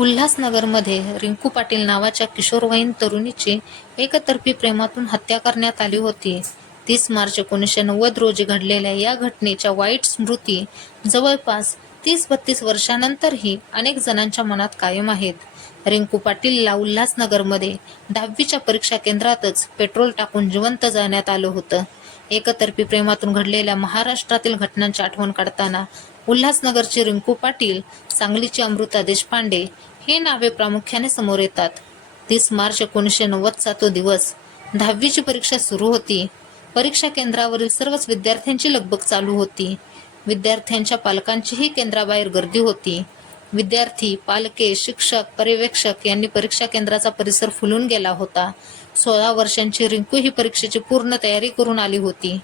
उल्हासनगरमध्ये रिंकू पाटील नावाच्या किशोरवयीन तरुणीची एकतर्फी प्रेमातून हत्या करण्यात आली होती. 30 मार्च 1990 रोजी घडलेल्या या घटनेच्या वाईट स्मृती जवळपास 30-32 वर्षांनंतरही अनेक जणांच्या मनात कायम आहेत. रिंकू पाटीलला उल्हासनगरमध्ये 10वीच्या परीक्षा केंद्रातच पेट्रोल टाकून जिवंत जाळण्यात आलं होतं. एकतर्फी प्रेमातून घडलेल्या महाराष्ट्रातील घटनांची आठवण काढताना उल्हासनगरची रिंकू पाटील, सांगलीची अमृता देशपांडे ही नावे प्रामुख्याने समोर येतात. 30 मार्च 1990चा तो दिवस. 10वीची परीक्षा सुरू होती. परीक्षा केंद्रावरील सर्वच विद्यार्थ्यांची लगबग चालू होती. विद्यार्थ्यांच्या पालकांचीही केंद्राबाहेर गर्दी होती. विद्यार्थी, पालके, शिक्षक, पर्यवेक्षक यांनी परीक्षा केंद्राचा परिसर फुलून गेला होता. 16 वर्षांची रिंकू ही परीक्षेची पूर्ण तयारी करून आली होती.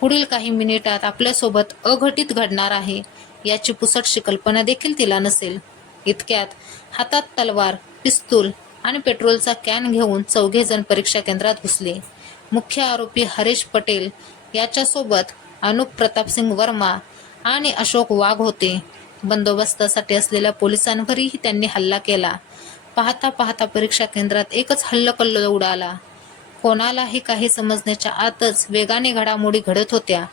पुढील काही मिनिटात आपल्यासोबत अघटित घडणार आहे याची पुसटशी कल्पना देखील तिला नसेल. इतक्यात हातात तलवार, पिस्तूल आणि पेट्रोलचा कॅन घेऊन 4घे जण परीक्षा केंद्रात घुसले. मुख्य आरोपी हरीश पटेल याच्यासोबत अनुप प्रतापसिंग वर्मा आणि अशोक वाघ होते. बंदोबस्तासाठी असलेल्या पोलिसांवरही त्यांनी हल्ला केला. पाहता पाहता परीक्षा केंद्रात एकच हल्लकल्लोळ उडाला. कोणालाही काही समजण्याच्या आतच वेगाने घडामोडी घडत होत्या.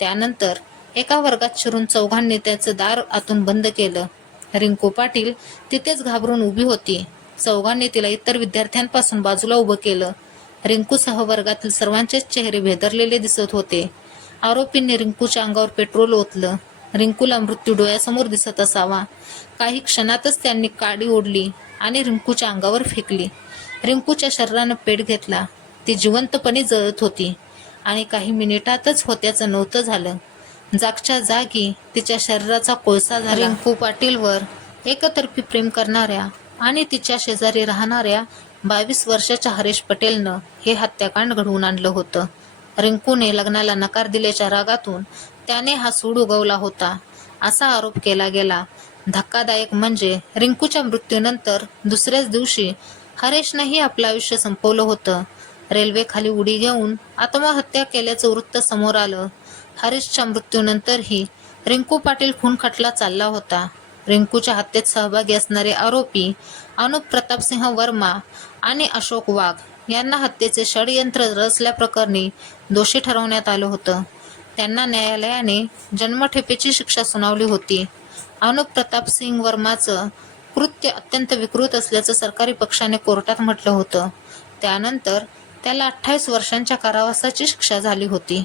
त्यानंतर एका वर्गात शिरून चौघांनी त्याचं दार आतून बंद केलं. रिंकू पाटील तिथेच घाबरून उभी होती. चौघांनी तिला इतर विद्यार्थ्यांपासून बाजूला उभं केलं. रिंकूसह वर्गातील सर्वांचेच चेहरे भेदरलेले दिसत होते. आरोपींनी रिंकूच्या अंगावर पेट्रोल ओतलं. रिंकूला मृत्यू डोळ्यासमोर दिसत असावा. काही क्षणातच त्यांनी काडी ओढली आणि रिंकूच्या अंगावर फेकली. रिंकूच्या शरीरानं पेट घेतला. ती जिवंतपणे जळत होती आणि काही मिनिटातच होत्याचं नव्हतं झालं. जागच्या जागी तिच्या शरीराचा कोळसा झाला. रिंकू पाटीलवर एकतर्फी प्रेम करणाऱ्या आणि तिच्या शेजारी राहणाऱ्या 22 वर्षाच्या हरीश पटेलनं हे हत्याकांड घडवून आणलं होतं. रिंकूने लग्नाला नकार दिल्याच्या रागातून त्याने हा सूड उगवला होता, असा आरोप केला गेला. धक्कादायक म्हणजे रिंकूच्या मृत्यूनंतर दुसऱ्याच दिवशी हरीशनंही आपलं आयुष्य संपवलं होतं. रेल्वेखाली उडी घेऊन आत्महत्या केल्याचं वृत्त समोर आलं. हरीशच्या मृत्यूनंतरही रिंकू पाटील खून खटला चालला होता. रिंकूच्या हत्येत सहभागी असणारे आरोपी अनुप प्रतापसिंह वर्मा आणि अशोक वाघ यांना हत्येचे षडयंत्र रचल्याप्रकरणी दोषी ठरवण्यात आलं होतं. त्यांना न्यायालयाने जन्मठेपेची शिक्षा सुनावली होती. अनुप प्रतापसिंह वर्माचं कृत्य अत्यंत विकृत असल्याचं सरकारी पक्षाने कोर्टात म्हटलं होतं. त्यानंतर त्याला 28 वर्षांच्या कारावासाची शिक्षा झाली होती.